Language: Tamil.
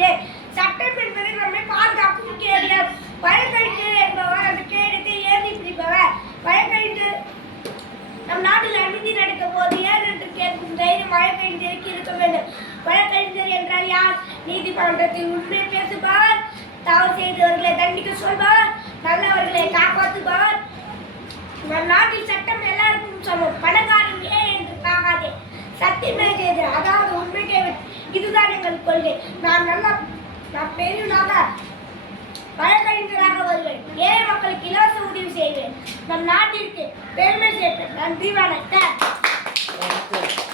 கூறுகிறேன். சட்டம் என்பது நம்மை பாதுகாக்கும் கேடயம். வழக்கறிஞர் என்பவர் அந்த கேடயத்தை ஏந்தி பிடிப்பவர். வழக்கறிஞர் நம் நாட்டில் அமைதி நடக்க போது ஏன் என்று கேட்கும் தைரியம் வழக்கறிஞருக்கு இருக்க வேண்டும். வழக்கறிஞர் என்றால் யார்? நீதிமன்றத்தில் உண்மை பேசுபவர், தவறு செய்தவர்களை தண்டிக்க சொல்பவர், நல்லவர்களை காப்பாற்றுபவர். நம் நாட்டில் சட்டம் எல்லாருக்கும் சமம். பணக்காரன் ஏன் என்று பார்க்காதே, சத்தியமே செய்து, அதாவது உண்மை தேவை. இதுதான் எங்கள் கொள்கை. நான் பெரியவனாக வழக்கறிஞராக வருவேன். ஏழை மக்களுக்கு இலவச உதவி செய்வேன். நம் நாட்டிற்கு பெருமை சேர்ப்பேன். நன்றி, வணக்கம்.